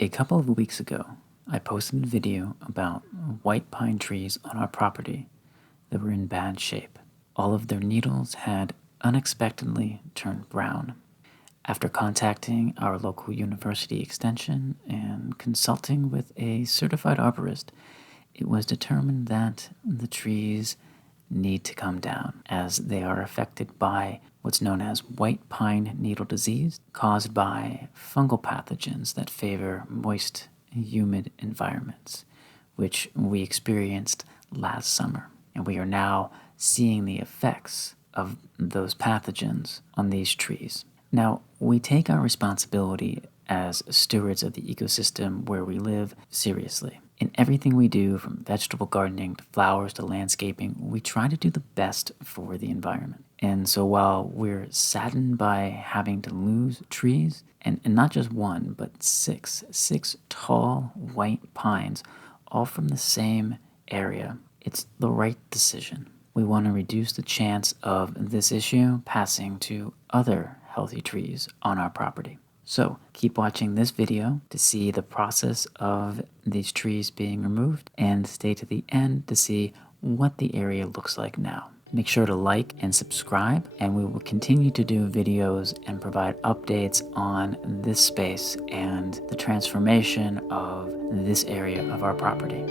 A couple of weeks ago, I posted a video about white pine trees on our property that were in bad shape. All of their needles had unexpectedly turned brown. After contacting our local university extension and consulting with a certified arborist, it was determined that the trees need to come down as they are affected by what's known as white pine needle disease, caused by fungal pathogens that favor moist, humid environments, which we experienced last summer. And we are now seeing the effects of those pathogens on these trees. Now, we take our responsibility as stewards of the ecosystem where we live seriously. In everything we do, from vegetable gardening to flowers to landscaping, we try to do the best for the environment. And so while we're saddened by having to lose trees, and not just one, but six tall white pines, all from the same area, it's the right decision. We want to reduce the chance of this issue passing to other healthy trees on our property. So keep watching this video to see the process of these trees being removed, and stay to the end to see what the area looks like now. Make sure to like and subscribe, and we will continue to do videos and provide updates on this space and the transformation of this area of our property.